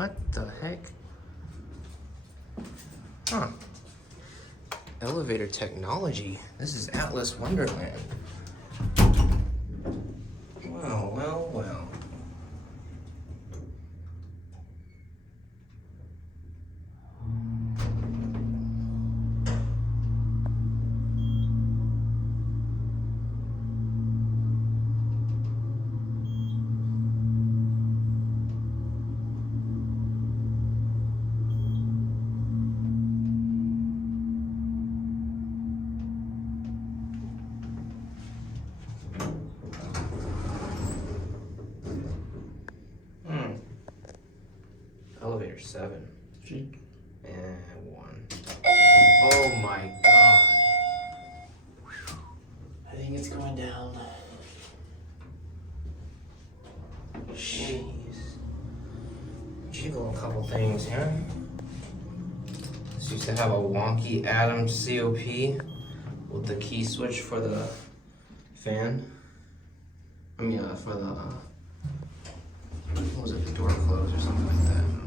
What the heck? Huh. Elevator technology. This is Atlas Wonderland. Well, well, well. Elevator 7. And 1. Oh my god. I think it's going down. Jeez. Jiggle a couple things here. This used to have a wonky Atom COP with the key switch for the fan. I mean, for the, what was it, the door close or something like that.